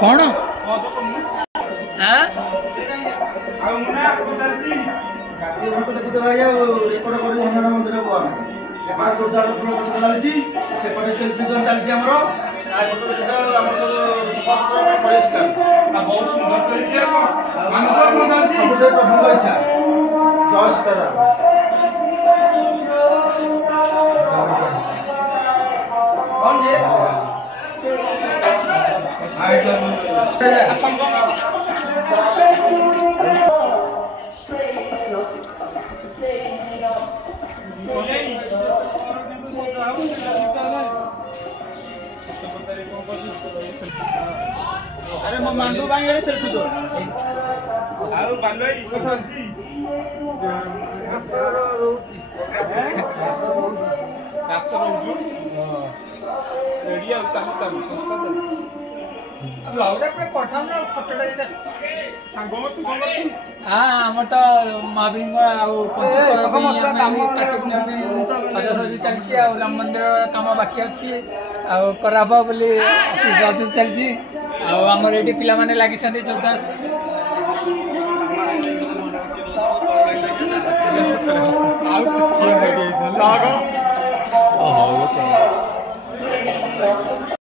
कौन देखते भाई रेकर्ड कर हनुमान मंदिर को सेपटे सेल्फी जोन चलती परिष्कार बहुत सुंदर प्रभु इच्छा जय सीताराम अरे मांडू भाई ये सेल्फी दो आरो बालो ई को शांति आसर रहउती रेडी आ चालू संस्था दे अब लाउडा पे कोठा ना फोटोटा जेटा सांगो मत कोन करती हां हमर त महावीर आ सजासजी चलची आ राम मंदिर काम बाकी अछि आ कराबा बोली जाजू चलची आ हमर एडी पिला माने लागि छथि जोता आउट